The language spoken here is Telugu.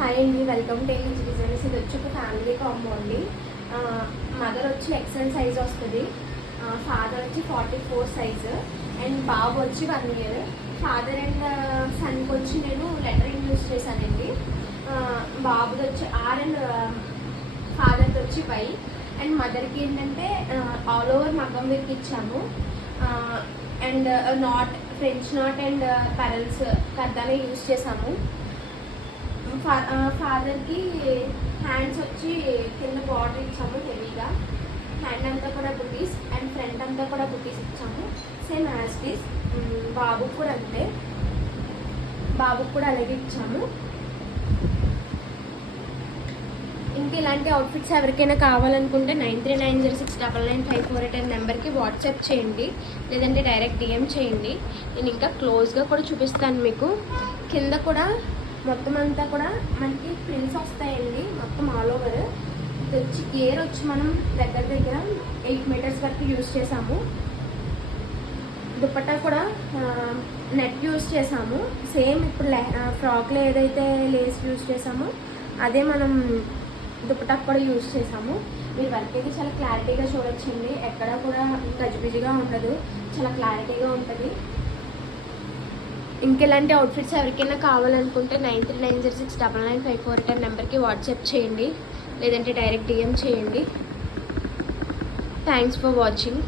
హాయ్ అండి, వెల్కమ్ టు ఏజ్ డిజైన్స్. ఇది వచ్చి ఒక ఫ్యామిలీ కాంబో అండి. మదర్ వచ్చి ఎక్సెల్ సైజ్ వస్తుంది, ఫాదర్ వచ్చి 44 సైజు అండ్ బాబు వచ్చి 1 year. ఫాదర్ అండ్ సన్కి వచ్చి నేను లెటరింగ్ యూజ్ చేశానండి. బాబుది వచ్చి ఆర్ అండ్ ఫాదర్ది వచ్చి వై అండ్ మదర్కి ఏంటంటే ఆల్ ఓవర్ మగ్గం వర్క్ ఇచ్చాము. And knot French knot and pearls కర్దానే యూజ్ చేసాము. ఫాదర్కి హ్యాండ్స్ వచ్చి కింద బార్డర్ ఇచ్చాము హెవీగా. హ్యాండ్ అంతా కూడా బుటీస్ అండ్ ఫ్రంట్ అంతా కూడా బుటీస్ ఇచ్చాము, సేమ్ యాజ్ దిస్. బాబుకి కూడా అంతే, బాబుకి కూడా అలాగే ఇచ్చాము. ఇంకా ఇలాంటి అవుట్ఫిట్స్ ఎవరికైనా కావాలనుకుంటే 9390699548 నెంబర్కి వాట్సాప్ చేయండి, లేదంటే డైరెక్ట్ డిఎం చేయండి. నేను ఇంకా క్లోజ్గా కూడా చూపిస్తాను మీకు. కింద కూడా మొత్తం అంతా కూడా మనకి ప్రింట్స్ వస్తాయండి, మొత్తం ఆల్ ఓవర్. ఇది వచ్చి గేర్ వచ్చి మనం దగ్గర 8 మీటర్స్ వరకు యూజ్ చేసాము. దుపట్టా కూడా నెట్ యూజ్ చేసాము, సేమ్ ఇప్పుడు ఫ్రాక్లో ఏదైతే లేస్ యూజ్ చేసామో అదే మనం దుపట్టా కూడా యూజ్ చేసాము. మీరు వర్క్ అయితే చాలా క్లారిటీగా చూడొచ్చండి, ఎక్కడ కూడా గజిబిజిగా ఉండదు, చాలా క్లారిటీగా ఉంటుంది. ఇంకెలాంటి అవుట్ఫిట్స్ ఎవరికైనా కావాలనుకుంటే 9390699548 నెంబర్కి వాట్సాప్ చేయండి, లేదంటే డైరెక్ట్ డిఎం చేయండి. Thanks for watching.